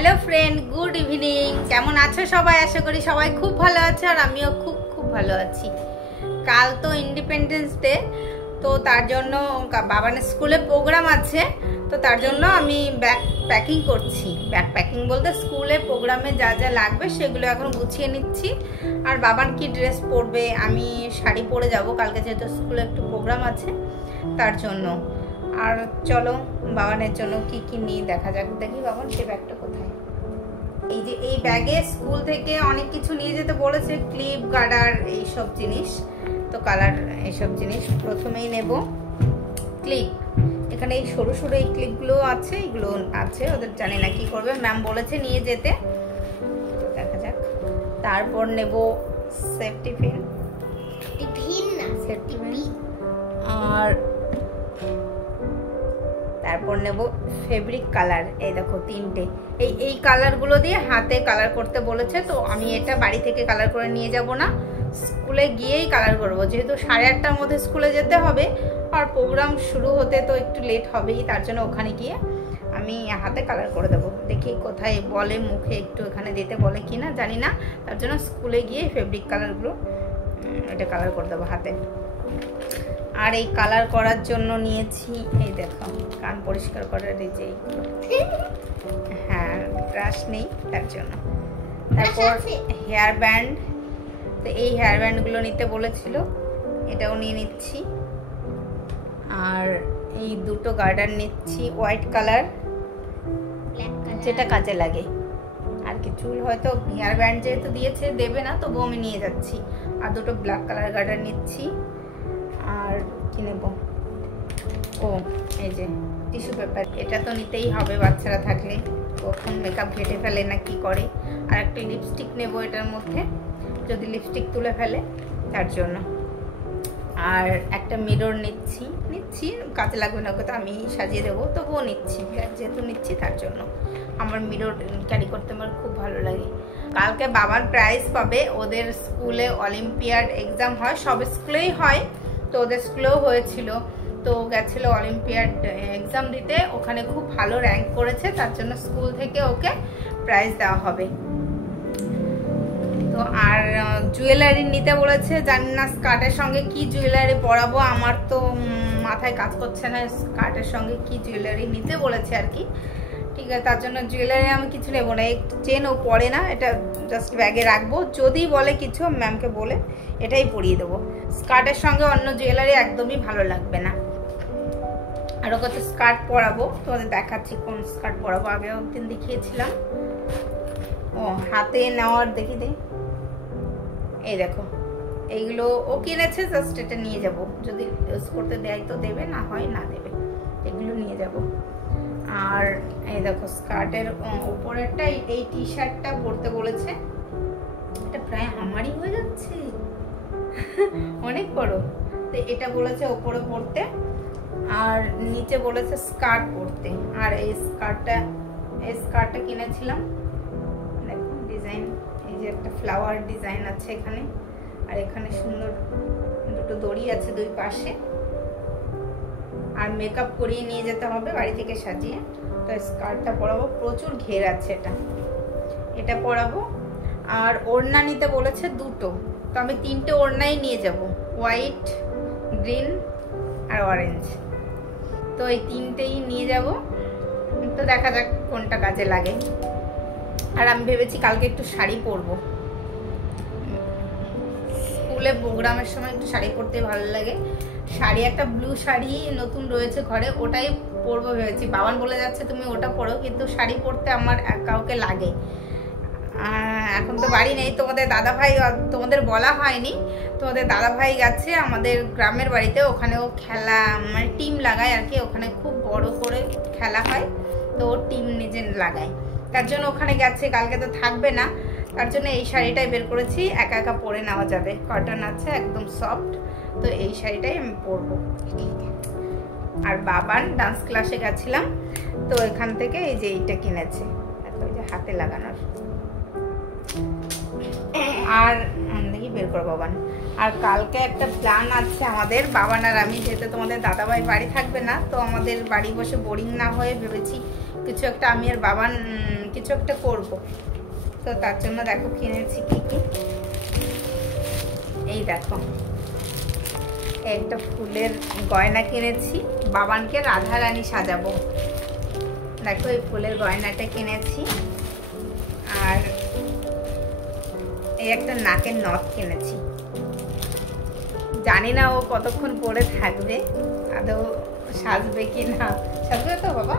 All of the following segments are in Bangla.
हेलो फ्रेंड गुड इवनिंग केमन आछो सबाई आशा करी सबाई खूब भालो आछो और आमिও खूब खूब भालो आছি। কাল তো ইন্ডিপেন্ডেন্স ডে, তো তার জন্য বাবানের স্কুলে প্রোগ্রাম আছে, তো তার জন্য আমি ব্যাগ প্যাকিং করছি। ব্যাগ প্যাকিং বলতে স্কুলে প্রোগ্রামে যা যা লাগবে সেগুলো এখন গুছিয়ে নিচ্ছি। আর বাবান কি ড্রেস পরবে, আমি শাড়ি পরে যাব কালকে, যেহেতু স্কুলে একটু প্রোগ্রাম আছে তার জন্য। আর চলো বাবানের জন্য কি কি নিয়ে দেখা যাক। দেখি বাবান সেই ব্যাগটা কোথায়। এই যে এই ব্যাগে স্কুল থেকে অনেক কিছু নিয়ে যেতে বলেছে, ক্লিপ গার্ডার এইসব জিনিস, তো কালার এইসব জিনিস। প্রথমেই নেব ক্লিপ। এখানে এই সরু সরু এই ক্লিপগুলো আছে, এগুলো আছে, ওদের জানি না কি করবে, ম্যাম বলেছে নিয়ে যেতে, দেখা যাক। তারপর নেব সেফটি পিন, সেফটি পিন। আর তারপর নেব ফেব্রিক কালার, এই দেখো তিনটে, এই কালারগুলো দিয়ে হাতে কালার করতে বলেছে, তো আমি এটা বাড়ি থেকে কালার করে নিয়ে যাব না, স্কুলে গিয়েই কালার করব, যেহেতু 8:30টার মধ্যে স্কুলে যেতে হবে আর প্রোগ্রাম শুরু হতে তো একটু লেট হবেই, তার জন্য ওখানে গিয়ে আমি হাতে কালার করে দেবো। দেখি কোথায় বলে, মুখে একটু এখানে দিতে বলে কি না জানি না, তার জন্য স্কুলে গিয়ে ফেব্রিক কালারগুলো এটা কালার করে দেবো হাতে। আর এই কালার করার জন্য নিয়েছি, এই দেখো কান পরিষ্কার করার এই যে এইগুলো, হ্যাঁ ব্রাশ নেই তার জন্য। তারপর হেয়ার ব্যান্ড, তো এই হেয়ার ব্যান্ডগুলো নিতে বলেছিল, এটাও নিয়ে নিচ্ছি। আর এই দুটো গার্ডার নিচ্ছি, হোয়াইট কালার, যেটা কাজে লাগে। আর কি চুল হয়তো হেয়ার ব্যান্ড যেহেতু দিয়েছে দেবে না, তবুও আমি নিয়ে যাচ্ছি। আর দুটো ব্ল্যাক কালার গার্ডার নিচ্ছি। আর কি নেব, ও এই যে টিস্যু পেপার, এটা তো নিতেই হবে, বাচ্চারা থাকলে কখন মেকআপ ঘেটে ফেলে না কি করে। আর একটা লিপস্টিক নেব এটার মধ্যে, যদি লিপস্টিক তুলে ফেলে তার জন্য। আর একটা মিরর নিচ্ছি, কাজে লাগবে না, তো আমি সাজিয়ে দেবো, তবুও নিচ্ছি, যেহেতু নিচ্ছি তার জন্য। আমার মিরর ক্যারি করতে আমার খুব ভালো লাগে। কালকে বাবার প্রাইজ পাবে, ওদের স্কুলে অলিম্পিয়াড এক্সাম হয়, সব স্কুলেই হয়, তো ওদের স্কুলেও হয়েছিল, তো গেছিলো অলিম্পিয়াড এক্সাম দিতে, ওখানে খুব ভালো র্যাঙ্ক করেছে, তার জন্য স্কুল থেকে ওকে প্রাইজ দেওয়া হবে। তো আর জুয়েলারি নিতে বলেছে, জানি না স্কার্টের সঙ্গে কি জুয়েলারি পরাবো, আমার তো মাথায় কাজ করছে না স্কার্টের সঙ্গে কি জুয়েলারি নিতে বলেছে আর কি। ঠিক আছে, তার জন্য জুয়েলারি আমি কিছু নেবো না, একটু চেন ও পরে না, এটা জাস্ট ব্যাগে রাখবো, যদি বলে কিছু ম্যামকে বলে এটাই পরিয়ে দেবো। স্কার্টের সঙ্গে অন্য জুয়েলারি একদমই ভালো লাগবে না। আর ওকে তো স্কার্ট পরাবো, তোমাদের দেখাচ্ছি কোন স্কার্ট পরাবো, আগে একদিন দেখিয়েছিলাম। ও হাতে নেওয়ার দেখি দে, এই দেখো এইগুলো ও কিনেছে, জাস্ট এটা নিয়ে যাব, যদি ইউজ করতে দেয় তো দেবে, না হয় না দেবে, এগুলো নিয়ে যাব। আর এই দেখো স্কার্টের উপরেরটা, এই টি শার্টটা পরতে বলেছে, এটা প্রায় আমারই হয়ে যাচ্ছে অনেক বড়, তো এটা বলেছে উপরে পরতে, আর নিচে বলেছে স্কার্ট পরতে। আর এই স্কার্টটা কিনেছিলাম, দেখো ডিজাইন, এই যে একটা ফ্লাওয়ার ডিজাইন আছে এখানে, আর এখানে সুন্দর দুটো দড়ি আছে দুই পাশে। আর মেকআপ করিয়ে নিয়ে যেতে হবে বাড়ি থেকে সাজিয়ে, তো স্কার্টটা পরাবো, প্রচুর ঘের আছে এটা পরাবো। আর ওড়না নিতে বলেছে দুটো, তো আমি 3টে ওড়নাই নিয়ে যাব, হোয়াইট, গ্রিন আর অরেঞ্জ, তো এই 3টেই নিয়ে যাব, তো দেখা যাক কোনটা কাজে লাগে। আর আমি ভেবেছি কালকে একটু শাড়ি পরবো, স্কুলে প্রোগ্রামের সময় একটু শাড়ি পরতে ভালো লাগে। শাড়ি একটা ব্লু শাড়ি নতুন রয়েছে ঘরে, ওটাই পরবো ভেবেছি। বাবান বলে যাচ্ছে তুমি ওটা পরো, কিন্তু শাড়ি পরতে আমার কাউকে লাগে। এখন তো বাড়ি নেই, তোমাদের দাদাভাই, তোমাদের বলা হয়নি, তোমাদের দাদাভাই গেছে আমাদের গ্রামের বাড়িতে, ওখানেও খেলা মানে টিম লাগায় আর কি, ওখানে খুব বড় করে খেলা হয়, তো টিম নিজে লাগায়, তার জন্য ওখানে গেছে, কালকে তো থাকবে না, তার জন্য এই শাড়িটাই বের করেছি, একা একা পরে নেওয়া যাবে, কটন আছে একদম সফট, তো এই শাড়িটাই আমি পরবো। আর বাবান ডান্স ক্লাসে গেছিলাম, তো এখান থেকে এই যে এইটা কিনেছে, ওই যে হাতে লাগানোর। আর দেখি বের করবো বাবান। আর কালকে একটা প্ল্যান আছে আমাদের, বাবান আর আমি, যেহেতু তোমাদের দাদাভাই বাড়ি থাকবে না, তো আমাদের বাড়ি বসে বোরিং না হয়ে ভেবেছি কিছু একটা আমি আর বাবান কিছু একটা করব। তো তার জন্য দেখো কিনেছি কি কি। এই দেখো একটা ফুলের গয়না কিনেছি, বাবানকে রাধা রানী সাজাবো। দেখো এই ফুলের গয়নাটা কিনেছি। আর এই একটা নাকের নথ কিনেছি। জানি না ও কতক্ষণ পরে থাকবে, আদৌ সাজবে কি না। সাজবে তো বাবা?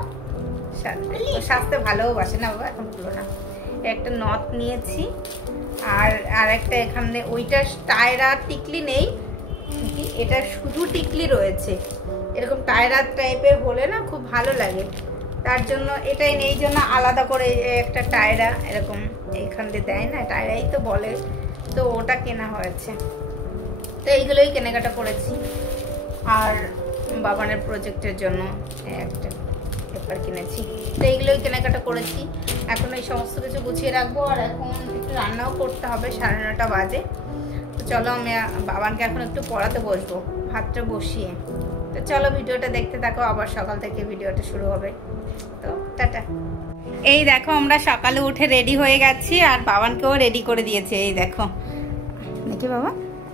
সাজবে। ও সাজতে ভালোবাসে না বাবা, এখন খুলো না। একটা নথ নিয়েছি। আর একটা এখানে ওইটা টায়রা টিকলি নেই, এটা শুধু টিকলি রয়েছে। এরকম টায়রা টাইপের হলে না খুব ভালো লাগে, তার জন্য এটাই নেই। জন্য আলাদা করে একটা টায়রা এরকম এইখান দিয়ে দেয় না, টায়রাই তো বলে, তো ওটা কেনা হয়েছে। তো এইগুলোই কেনাকাটা করেছি। আর বাবানের প্রজেক্টের জন্য একটা পেপার কিনেছি। তো এইগুলোই কেনাকাটা করেছি। এখন এই সমস্ত কিছু গুছিয়ে রাখবো। আর এখন একটু রান্নাও করতে হবে, 9:30 বাজে। তো চলো আমি বাবানকে এখন একটু পড়াতে বসবো, ভাতটা বসিয়ে। তো চলো ভিডিওটা দেখতে থাকো, আবার সকাল থেকে ভিডিওটা শুরু হবে। তো টাটা। এই দেখো আমরা সকালে উঠে রেডি হয়ে গেছি, আর বাবানকেও রেডি করে দিয়েছে। এই দেখো দেখি বাবা,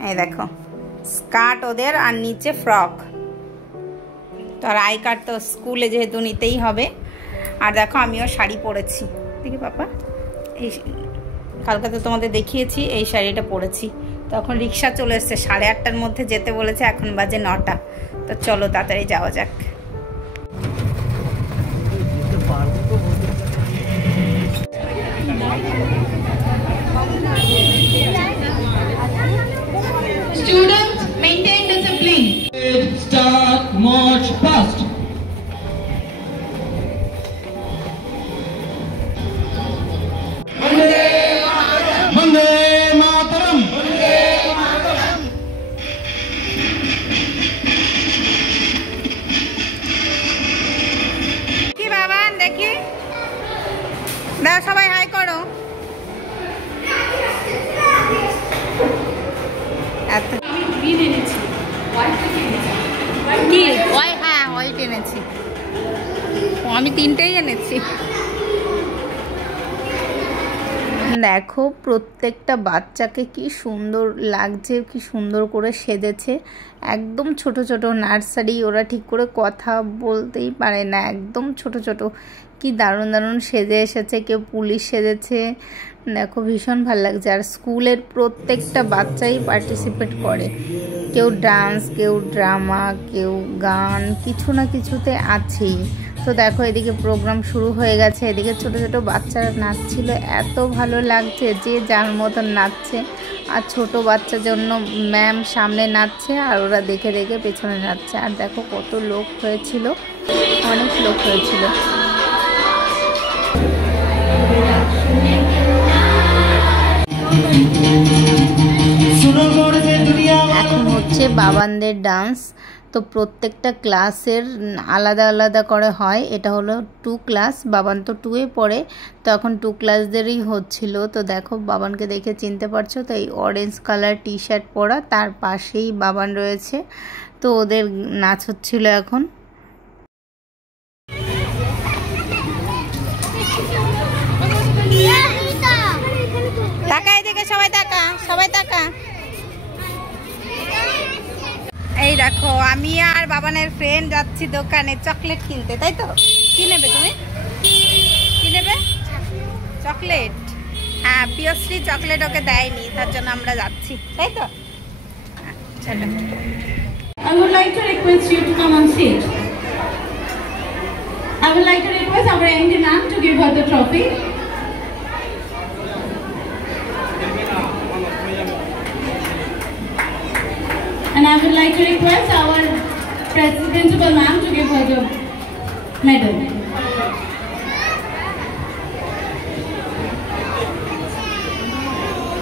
এই দেখো স্কার্ট ওদের, আর নিচে ফ্রক। তো আর আই কার্ড তো স্কুলে যেহেতু নিতেই হবে। আর দেখো আমিও শাড়ি পরেছি, দেখি বাবা। এই কালকে তো তোমাদের দেখিয়েছি, এই শাড়িটা পরেছি। তখন রিক্সা চলে এসছে, 8:30টার মধ্যে যেতে বলেছে, এখন বাজে 9টা। তো চলো তাড়াতাড়ি যাওয়া যাক। Students, maintain discipline. Start march past. Vande Mataram. কি বাবা দেখি দাও, সবাই হাই করো। কি ওই? হ্যাঁ হোয়াইট এনেছি, আমি 3টেই এনেছি। দেখো প্রত্যেকটা বাচ্চাকে কি সুন্দর লাগছে, কি সুন্দর করে সেজেছে। একদম ছোট ছোট নার্সারি, ওরা ঠিক করে কথা বলতেই পারে না, একদম ছোট ছোট। কি দারুণ দারুণ সেজে এসেছে। কেউ পুলিশ সেজেছে, দেখো ভীষণ ভালো লাগছে। আর স্কুলের প্রত্যেকটা বাচ্চাই পার্টিসিপেট করে, কেউ ডান্স, কেউ ড্রামা, কেউ গান, কিছু না কিছুতে আছেই। তো দেখো এদিকে প্রোগ্রাম শুরু হয়ে গেছে, এদিকে ছোট ছোট বাচ্চারা নাচছিল, এত ভালো লাগছে, যে যার মতন নাচছে। আর ছোট বাচ্চার জন্য ম্যাম সামনে নাচছে, আর ওরা দেখে দেখে পেছনে নাচছে। আর দেখো কত লোক হয়েছিল, অনেক লোক হয়েছিল। এখন হচ্ছে বাবানদের ডান্স। তো প্রত্যেকটা ক্লাসের আলাদা আলাদা করে হয়। এটা হলো 2 ক্লাস, বাবান তো 2-এ পড়ে, তো এখন 2 ক্লাসদেরই হচ্ছিল। তো দেখো বাবানকে দেখে চিনতে পারছো তো, এই অরেঞ্জ কালার টি শার্ট পরা, তার পাশেই বাবান রয়েছে। তো ওদের নাচ হচ্ছিল এখন। তাকা এদিকে, সবাই তাকা, সবাই তাকা। এই দেখো আমি আর বাবানের ফ্রেন্ড যাচ্ছি দোকানে চকলেট কিনতে, তাই তো? কি নেবে তুমি? কি নেবে? চকলেট। হ্যাঁ পিয়শ্রী চকলেট ওকে দেয়নি, তার জন্য আমরা যাচ্ছি, তাই তো? চলো। I would like to request you to come on seat. I would like to request our MD ma'am to give her the trophy. And I would like to request our principal ma'am to give her the medal.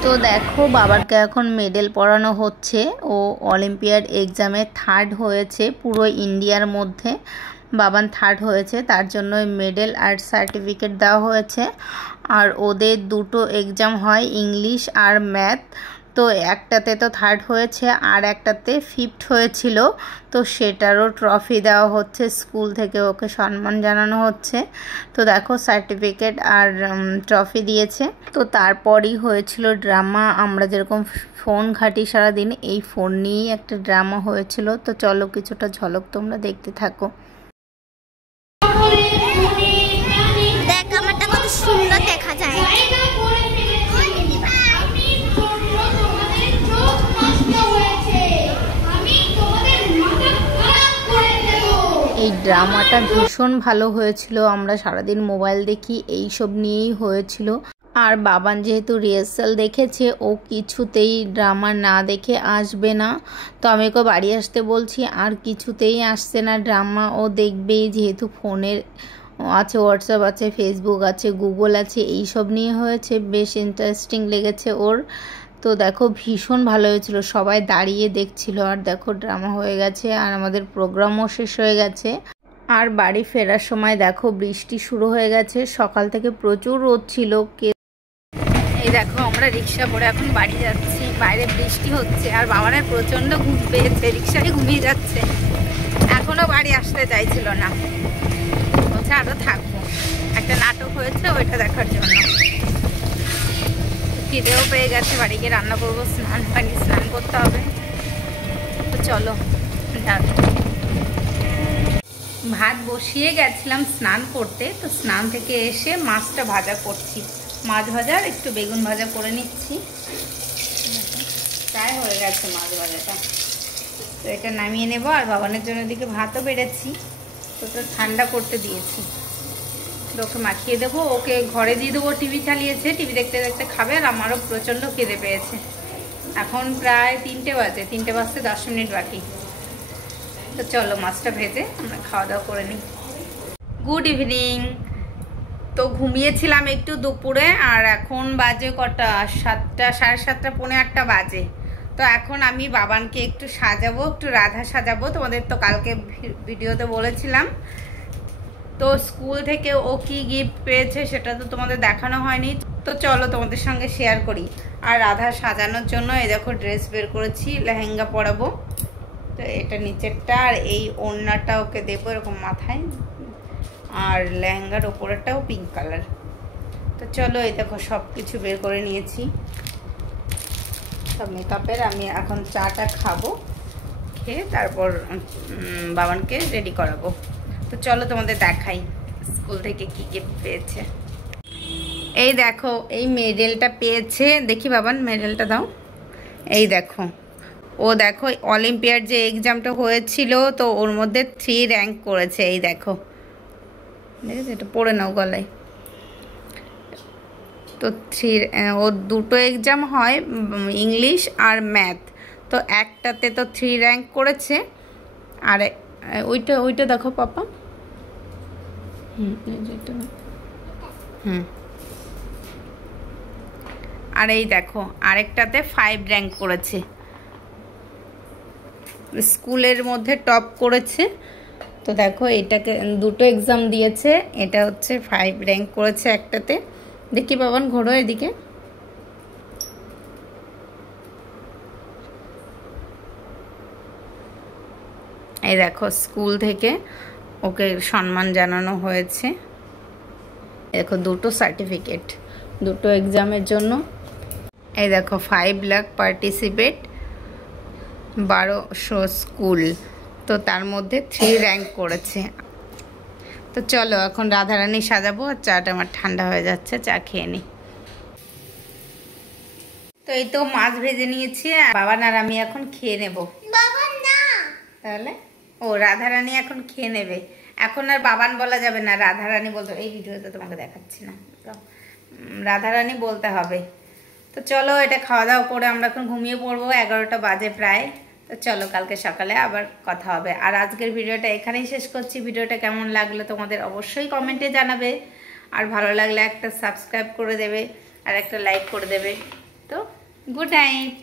তো দেখো বাবারকে এখন মেডেল পরানো হচ্ছে। ও অলিম্পিয়াড এক্সামে 3rd হয়েছে, পুরো ইন্ডিয়ার মধ্যে বাবান 3rd হয়েছে, তার জন্য মেডেল আর সার্টিফিকেট দেওয়া হয়েছে। আর ওদের 2টো এক্সাম হয়, ইংলিশ আর ম্যাথ। তো একটাতে তো থার্ড হয়েছে আর একটাতে ফিফথ হয়েছিল, তো সেটারও ট্রফি দেওয়া হচ্ছে, স্কুল থেকে ওকে সম্মান জানানো হচ্ছে। তো দেখো সার্টিফিকেট আর ট্রফি দিয়েছে। তো তারপরই হয়েছিল ড্রামা। আমরা যেরকম ফোন ঘাঁটি সারাদিন, এই ফোন নিয়েই একটা ড্রামা হয়েছিল। তো চলো কিছুটা ঝলক তোমরা দেখতে থাকো। দেখ আমারটা কত সুন্দর দেখা যায়। এই ড্রামাটা ভীষণ ভালো হয়েছিল। আমরা সারাদিন মোবাইল দেখি, এই সব নিয়েই হয়েছিল। আর বাবান যেহেতু রিহার্সাল দেখেছে, ও কিছুতেই ড্রামা না দেখে আসবে না। তো আমি ওকে বাড়ি আসতে বলছি, আর কিছুতেই আসছে না। ড্রামা ও দেখবেই, যেহেতু ফোনের আছে, হোয়াটসঅ্যাপ আছে, ফেসবুক আছে, গুগল আছে, এই সব নিয়ে হয়েছে। বেশ ইন্টারেস্টিং লেগেছে ওর। তো দেখো ভীষণ ভালো হয়েছিল, সবাই দাঁড়িয়ে দেখছিল। আর দেখো ড্রামা হয়ে গেছে আর আমাদের প্রোগ্রামও শেষ হয়ে গেছে। আর বাড়ি ফেরার সময় দেখো বৃষ্টি শুরু হয়ে গেছে। সকাল থেকে প্রচুর রোদ ছিল। এই দেখো আমরা রিক্সা করে এখন বাড়ি যাচ্ছি। বাইরে বৃষ্টি হচ্ছে আর বাবানের প্রচণ্ড ঘুম পেয়েছে, রিক্সায় ঘুমিয়ে যাচ্ছে। এখনও বাড়ি আসতে চাইছিল না, বলছে আরও থাকবো। একটা নাটক হয়েছে ওইটা দেখার জন্য। খিদেও পেয়ে গেছে, বাড়ি গিয়ে রান্না করবো, স্নান করতে হবে। তো চলো ভাত বসিয়ে গেছিলাম স্নান করতে। তো স্নান থেকে এসে মাছটা ভাজা করছি। মাছ ভাজা একটু বেগুন ভাজা করে নিচ্ছি। প্রায় হয়ে গেছে মাছ ভাজাটা। তো এটা নামিয়ে নেব। আর বাবানের জন্য এদিকে ভাতও বেড়েছি, তো ওটা ঠান্ডা করতে দিয়েছি। ওকে মাখিয়ে দেবো, ওকে ঘরে দিয়ে দেবো। টিভি চালিয়েছে, টিভি দেখতে দেখতে খাবে। আর আমারও প্রচণ্ড খিদে পেয়েছে। এখন প্রায় 3টে বাজে, 3টে বাজতে 10 মিনিট বাকি। তো চলো মাছটা ভেজে আমরা খাওয়া দাওয়া করে নিই। Good evening. তো ঘুমিয়েছিলাম একটু দুপুরে, আর এখন বাজে কটা, 7টা, 7:30, পৌনে 8টা বাজে। তো এখন আমি বাবানকে একটু সাজাবো, একটু রাধা সাজাবো। তোমাদের তো কালকে ভিডিওতে বলেছিলাম। তো স্কুল থেকে ও কি গিফট পেয়েছে সেটা তো তোমাদের দেখানো হয়নি। তো চলো তোমাদের সঙ্গে শেয়ার করি। আর রাধা সাজানোর জন্য এই দেখো ড্রেস বের করেছি, লেহেঙ্গা পরাবো। তো এটা নিচেরটা, আর এই ওড়নাটা ওকে দেবো এরকম মাথায়। আর লেহেঙ্গার ওপরেরটাও পিঙ্ক কালার। তো চলো এই দেখো সব কিছু বের করে নিয়েছি, সব মেকআপের। আমি এখন চাটা খাবো, খেয়ে তারপর বাবানকে রেডি করাবো। তো চলো তোমাদের দেখাই স্কুল থেকে কি গিফট পেয়েছে। এই দেখো এই মেডেলটা পেয়েছে। দেখি বাবান মেডেলটা দাও। এই দেখো, ও দেখো অলিম্পিয়াড যে এক্সামটা হয়েছিল, তো ওর মধ্যে 3 র্যাঙ্ক করেছে। এই দেখো, দেখেছো, এটা পড়ে নাও গলায়। তো ওর 2টো এক্সাম হয়, ইংলিশ আর ম্যাথ। তো একটাতে তো 3 র্যাঙ্ক করেছে। আর ওইটা দেখো পাপা। আর এই দেখো আরেকটাতে 5 র্যাঙ্ক করেছে, স্কুলের মধ্যে টপ করেছে। তো দেখো এটাকে 2টো এক্সাম দিয়েছে, এটা হচ্ছে 5 র্যাঙ্ক করেছে একটাতে। দেখি বাবান ঘোরো এদিকে। এই দেখো স্কুল থেকে ওকে সম্মান জানানো হয়েছে। দেখো 2টো সার্টিফিকেট, 2টো এক্সামের জন্য। এই দেখো 5 লাখ পার্টিসিপেট, 1200 স্কুল। তো তার মধ্যে 3 র্যাঙ্ক করেছে। তো চলো এখন রাধারানী সাজাবো। আর চাটা আমার ঠান্ডা হয়ে যাচ্ছে, চা খেয়ে নিই। তো এই তো মাছ ভেজে নিয়েছি, বাবান আর আমি এখন খেয়ে নেব। তাহলে ও রাধারানী এখন খেয়ে নেবে। এখন আর বাবান বলা যাবে না, রাধারানী বলতে। এই ভিডিওতে তোমাকে দেখাচ্ছি না, রাধারানী বলতে হবে। তো চলো এটা খাওয়া দাওয়া করে আমরা এখন ঘুমিয়ে পড়বো। 11টা বাজে প্রায়। তো চলো কালকে সকালে আবার কথা হবে। আর আজকের ভিডিওটা এখানেই শেষ করছি। ভিডিওটা কেমন লাগলো তোমাদের অবশ্যই কমেন্টে জানাবে। আর ভালো লাগলে একটা সাবস্ক্রাইব করে দেবে আর একটা লাইক করে দেবে। তো গুড নাইট।